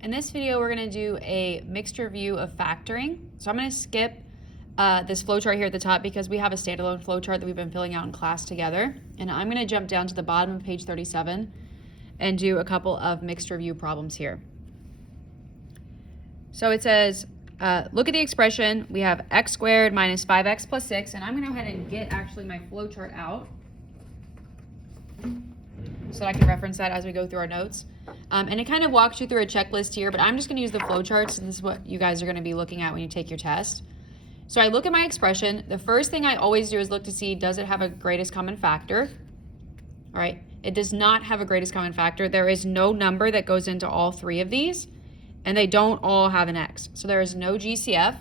In this video, we're going to do a mixture view of factoring. So I'm going to skip this flowchart here at the top because we have a standalone flowchart that we've been filling out in class together. And I'm going to jump down to the bottom of page 37 and do a couple of mixture view problems here. So it says, look at the expression. We have x squared minus 5x plus 6. And I'm going to go ahead and get actually my flowchart out so that I can reference that as we go through our notes. And it kind of walks you through a checklist here, but I'm just going to use the flowcharts. So this is what you guys are going to be looking at when you take your test. So I look at my expression. The first thing I always do is look to see, does it have a greatest common factor? All right, it does not have a greatest common factor. There is no number that goes into all three of these, and they don't all have an x. So there is no GCF,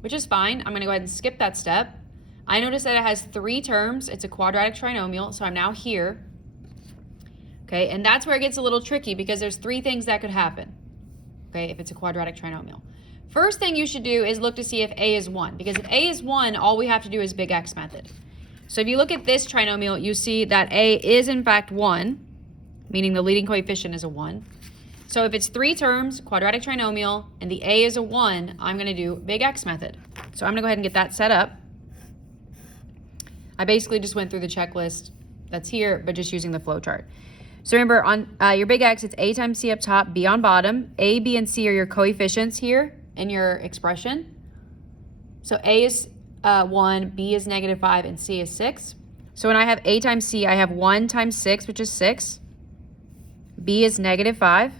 which is fine. I'm going to go ahead and skip that step. I notice that it has three terms. It's a quadratic trinomial, so I'm now here. Okay, and that's where it gets a little tricky because there's three things that could happen, okay, if it's a quadratic trinomial. First thing you should do is look to see if a is 1, because if a is 1, all we have to do is big X method. So if you look at this trinomial, you see that a is in fact 1, meaning the leading coefficient is a 1. So if it's three terms, quadratic trinomial, and the a is a 1, I'm going to do big X method. So I'm going to go ahead and get that set up. I basically just went through the checklist that's here, but just using the flowchart. So remember, on your big X, it's a times c up top, b on bottom. A, b, and c are your coefficients here in your expression. So a is 1, b is -5, and c is 6. So when I have a times c, I have 1 times 6, which is 6. b is -5.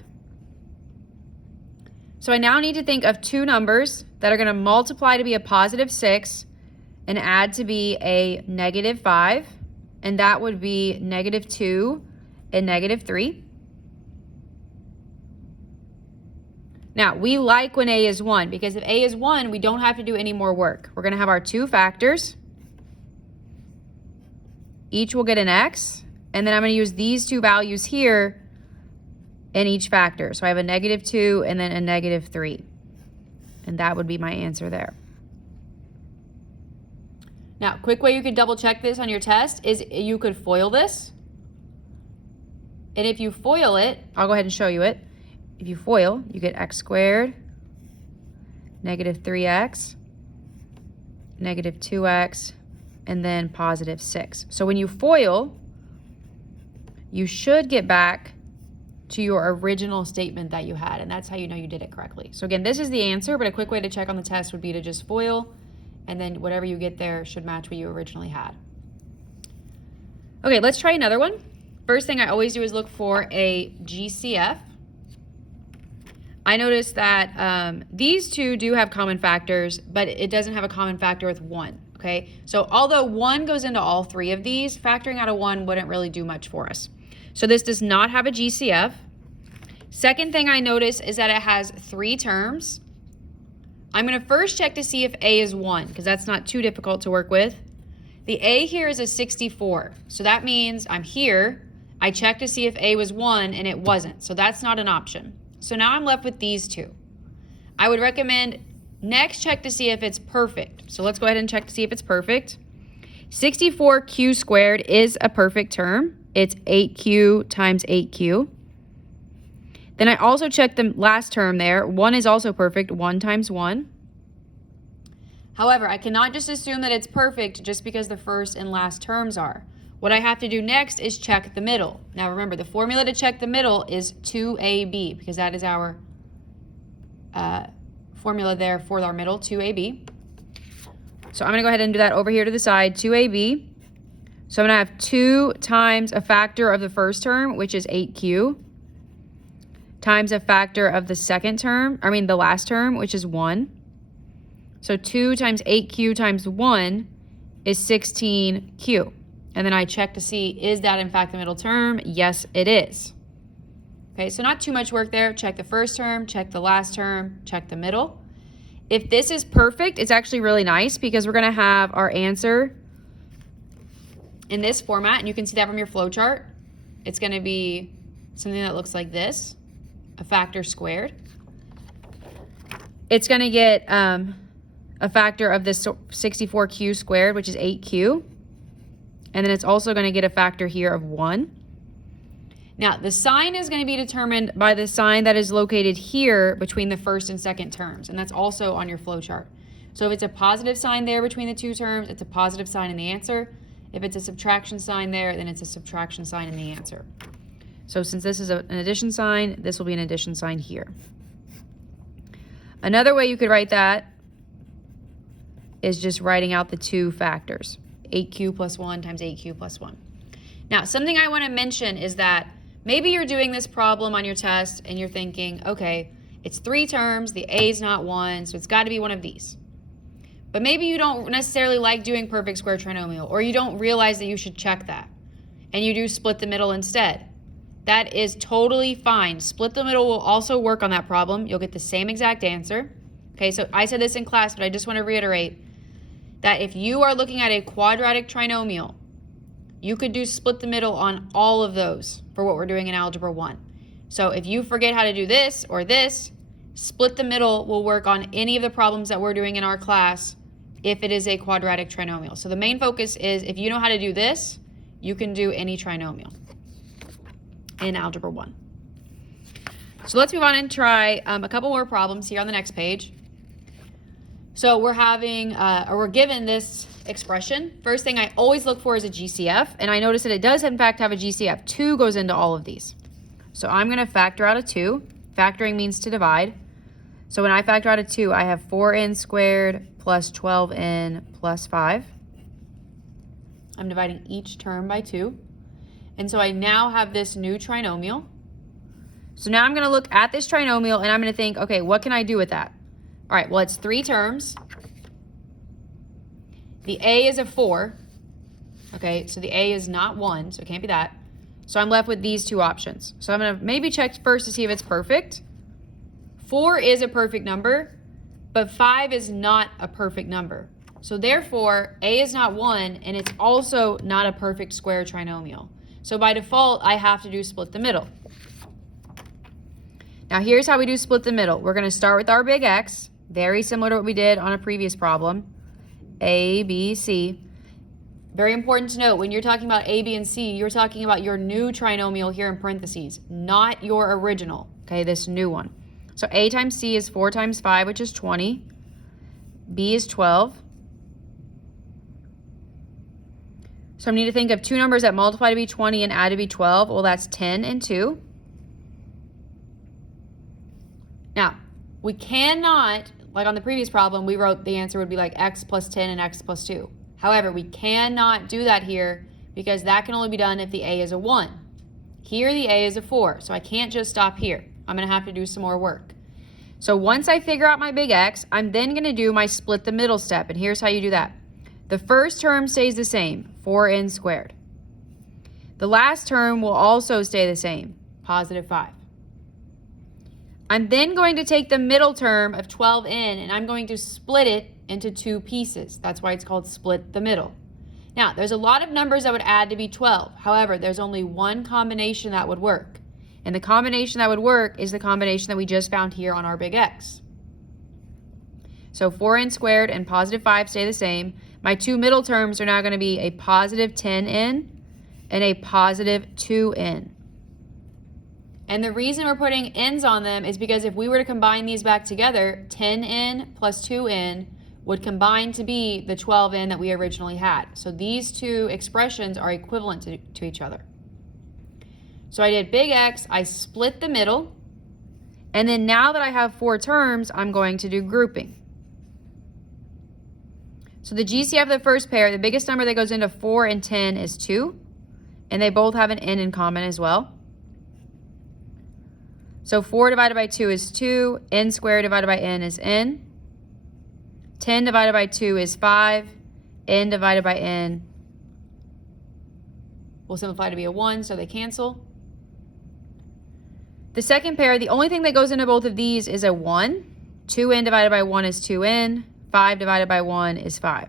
So I now need to think of two numbers that are going to multiply to be a positive 6 and add to be a -5. And that would be -2 and -3. Now, we like when a is 1 because if a is 1, we don't have to do any more work. We're going to have our two factors. Each will get an x, and then I'm going to use these two values here in each factor. So I have a -2 and then a -3, and that would be my answer there. Now, quick way you could double check this on your test is you could FOIL this. And if you FOIL it, I'll go ahead and show you it. If you FOIL, you get x squared, -3x, -2x, and then +6. So when you FOIL, you should get back to your original statement that you had, and that's how you know you did it correctly. So again, this is the answer, but a quick way to check on the test would be to just FOIL, and then whatever you get there should match what you originally had. Okay, let's try another one. First thing I always do is look for a GCF. I noticed that these two do have common factors, but it doesn't have a common factor with 1, okay? So although 1 goes into all three of these, factoring out a 1 wouldn't really do much for us. So this does not have a GCF. Second thing I notice is that it has three terms. I'm going to first check to see if a is 1, because that's not too difficult to work with. The a here is a 64, so that means I'm here. I checked to see if a was 1, and it wasn't, so that's not an option. So now I'm left with these two. I would recommend next check to see if it's perfect. So let's go ahead and check to see if it's perfect. 64q squared is a perfect term. It's 8q times 8q. Then I also checked the last term there. 1 is also perfect, 1 times 1. However, I cannot just assume that it's perfect just because the first and last terms are. What I have to do next is check the middle. Now remember, the formula to check the middle is 2ab, because that is our formula there for our middle, 2ab. So I'm going to go ahead and do that over here to the side, 2ab. So I'm going to have 2 times a factor of the first term, which is 8q, times a factor of the second term, the last term, which is 1. So 2 times 8q times 1 is 16q. And then I check to see, is that in fact the middle term? Yes, it is. Okay, so not too much work there. Check the first term, check the last term, check the middle. If this is perfect, it's actually really nice because we're going to have our answer in this format, and you can see that from your flow chart. It's going to be something that looks like this, a factor squared. It's going to get a factor of this 64q squared, which is 8q. And then it's also going to get a factor here of 1. Now, the sign is going to be determined by the sign that is located here between the first and second terms, and that's also on your flow chart. So if it's a positive sign there between the two terms, it's a positive sign in the answer. If it's a subtraction sign there, then it's a subtraction sign in the answer. So since this is an addition sign, this will be an addition sign here. Another way you could write that is just writing out the two factors, 8q plus 1 times 8q plus 1. Now, something I want to mention is that maybe you're doing this problem on your test and you're thinking, okay, it's 3 terms, the a is not 1, so it's got to be one of these. But maybe you don't necessarily like doing perfect square trinomial, or you don't realize that you should check that, and you do split the middle instead. That is totally fine. Split the middle will also work on that problem. You'll get the same exact answer. Okay, so I said this in class, but I just want to reiterate that if you are looking at a quadratic trinomial, you could do split the middle on all of those for what we're doing in Algebra 1. So if you forget how to do this or this, split the middle will work on any of the problems that we're doing in our class if it is a quadratic trinomial. So the main focus is if you know how to do this, you can do any trinomial in Algebra 1. So let's move on and try a couple more problems here on the next page. So we're given this expression. First thing I always look for is a GCF, and I notice that it does in fact have a GCF. 2 goes into all of these. So I'm going to factor out a 2. Factoring means to divide. So when I factor out a 2, I have 4n squared plus 12n plus 5. I'm dividing each term by 2. And so I now have this new trinomial. So now I'm going to look at this trinomial and I'm going to think, okay, what can I do with that? All right, well, it's 3 terms. The a is a 4. Okay, so the a is not 1, so it can't be that. So I'm left with these two options. So I'm going to maybe check first to see if it's perfect. 4 is a perfect number, but 5 is not a perfect number. So therefore, a is not 1, and it's also not a perfect square trinomial. So by default, I have to do split the middle. Now here's how we do split the middle. We're going to start with our big X, very similar to what we did on a previous problem. A, B, C. Very important to note, when you're talking about A, B, and C, you're talking about your new trinomial here in parentheses, not your original, okay, this new one. So A times C is 4 times 5, which is 20. B is 12. So I need to think of two numbers that multiply to be 20 and add to be 12. Well, that's 10 and 2. Now, we cannot, like on the previous problem, we wrote the answer would be like x plus 10 and x plus 2. However, we cannot do that here because that can only be done if the a is a 1. Here, the a is a 4, so I can't just stop here. I'm going to have to do some more work. So once I figure out my big X, I'm then going to do my split the middle step, and here's how you do that. The first term stays the same, 4n squared. The last term will also stay the same, positive 5. I'm then going to take the middle term of 12n and I'm going to split it into 2 pieces. That's why it's called split the middle. Now, there's a lot of numbers that would add to be 12. However, there's only one combination that would work. And the combination that would work is the combination that we just found here on our big X. So 4n squared and positive 5 stay the same. My 2 middle terms are now going to be a positive 10n and a positive 2n. And the reason we're putting n's on them is because if we were to combine these back together, 10n plus 2n would combine to be the 12n that we originally had. So these two expressions are equivalent to each other. So I did big X, I split the middle, and then now that I have 4 terms, I'm going to do grouping. So the GCF of the first pair, the biggest number that goes into 4 and 10 is 2, and they both have an n in common as well. So 4 divided by 2 is 2, n squared divided by n is n. 10 divided by 2 is 5, n divided by n will simplify to be a 1, so they cancel. The second pair, the only thing that goes into both of these is a 1. 2n divided by 1 is 2n. 5 divided by 1 is 5.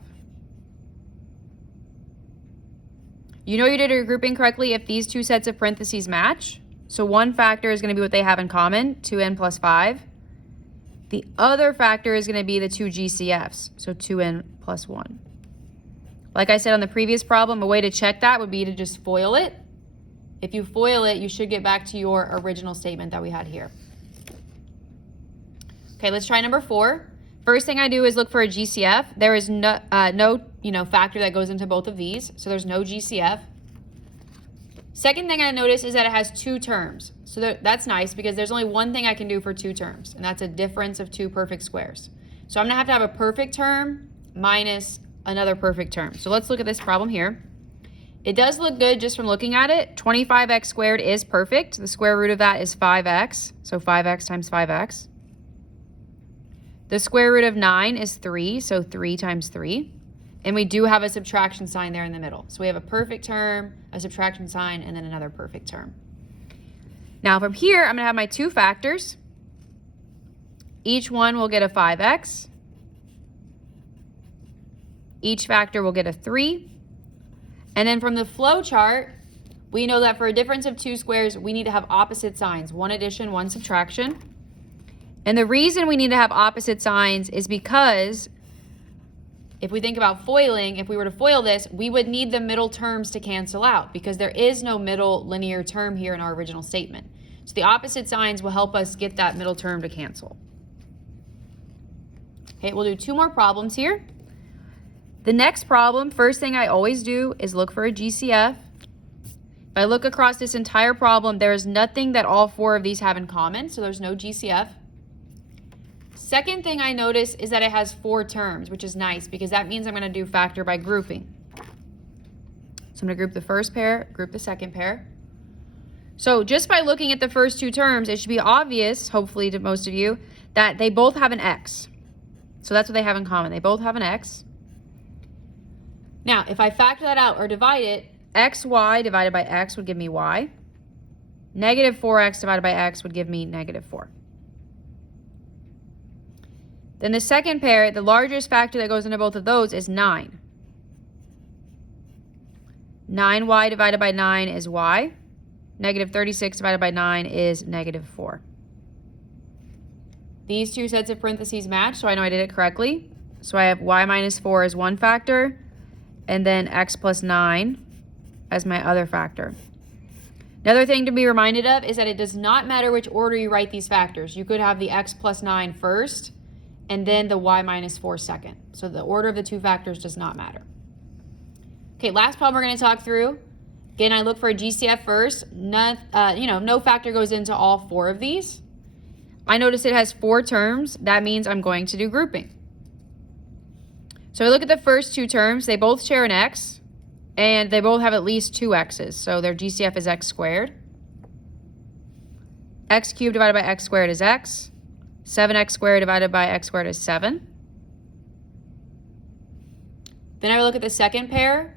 You know you did your grouping correctly if these two sets of parentheses match. So one factor is going to be what they have in common, 2n plus 5. The other factor is going to be the 2 GCFs, so 2n plus 1. Like I said on the previous problem, a way to check that would be to just FOIL it. If you FOIL it, you should get back to your original statement that we had here. Okay, let's try number 4. First thing I do is look for a GCF. There is no factor that goes into both of these, so there's no GCF. Second thing I notice is that it has 2 terms. So that's nice because there's only one thing I can do for 2 terms, and that's a difference of 2 perfect squares. So I'm going to have a perfect term minus another perfect term. So let's look at this problem here. It does look good just from looking at it. 25x squared is perfect. The square root of that is 5x, so 5x times 5x. The square root of 9 is 3, so 3 times 3. And we do have a subtraction sign there in the middle. So we have a perfect term, a subtraction sign, and then another perfect term. Now from here, I'm going to have my 2 factors. Each one will get a 5x. Each factor will get a 3. And then from the flow chart, we know that for a difference of 2 squares, we need to have opposite signs, one addition, one subtraction. And the reason we need to have opposite signs is because if we think about foiling, if we were to FOIL this, we would need the middle terms to cancel out because there is no middle linear term here in our original statement. So the opposite signs will help us get that middle term to cancel. Okay, we'll do 2 more problems here. The next problem, first thing I always do is look for a GCF. If I look across this entire problem, there is nothing that all 4 of these have in common, so there's no GCF. Second thing I notice is that it has 4 terms, which is nice because that means I'm going to do factor by grouping. So I'm going to group the first pair, group the second pair. So just by looking at the first 2 terms, it should be obvious, hopefully to most of you, that they both have an x. So that's what they have in common. They both have an x. Now, if I factor that out or divide it, xy divided by x would give me y. Negative 4x divided by x would give me negative 4. Then the second pair, the largest factor that goes into both of those is 9. 9y divided by 9 is y. Negative 36 divided by 9 is negative 4. These 2 sets of parentheses match, so I know I did it correctly. So I have y minus 4 as one factor, and then x plus 9 as my other factor. Another thing to be reminded of is that it does not matter which order you write these factors. You could have the x plus 9 first, and then the y minus 4 second. So the order of the 2 factors does not matter. Okay, last problem we're going to talk through. Again, I look for a GCF first. No factor goes into all 4 of these. I notice it has 4 terms. That means I'm going to do grouping. So I look at the first 2 terms. They both share an x, and they both have at least 2 x's. So their GCF is x squared. X cubed divided by x squared is x. 7x squared divided by x squared is 7. Then I look at the second pair.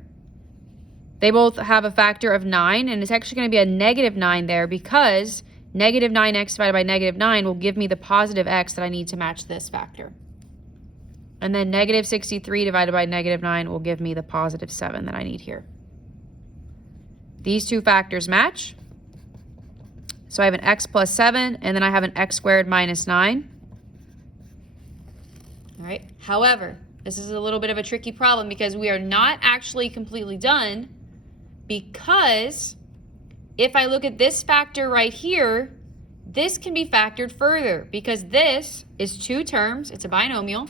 They both have a factor of 9, and it's actually going to be a negative 9 there because negative 9x divided by negative 9 will give me the positive x that I need to match this factor. And then negative 63 divided by negative 9 will give me the positive 7 that I need here. These 2 factors match. So I have an x plus 7, and then I have an x squared minus 9. All right. However, this is a little bit of a tricky problem because we are not actually completely done, because if I look at this factor right here, this can be factored further because this is 2 terms. It's a binomial.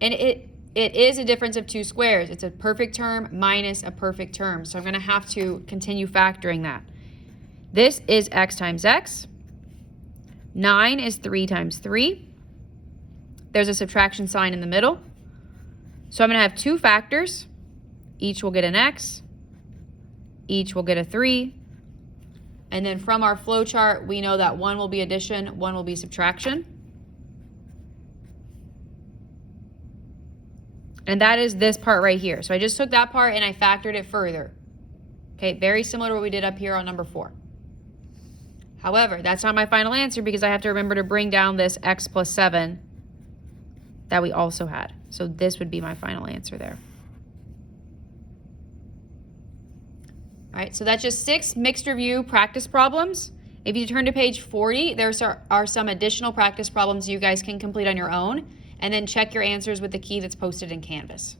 And it is a difference of 2 squares. It's a perfect term minus a perfect term. So I'm going to have to continue factoring that. This is x times x. 9 is 3 times 3. There's a subtraction sign in the middle. So I'm going to have 2 factors. Each will get an x. Each will get a 3. And then from our flow chart, we know that one will be addition, one will be subtraction. And that is this part right here. So I just took that part and I factored it further. Okay, very similar to what we did up here on number 4. However, that's not my final answer because I have to remember to bring down this x plus 7 that we also had. So this would be my final answer there. All right, so that's just 6 mixed review practice problems. If you turn to page 40, there are some additional practice problems you guys can complete on your own, and then check your answers with the key that's posted in Canvas.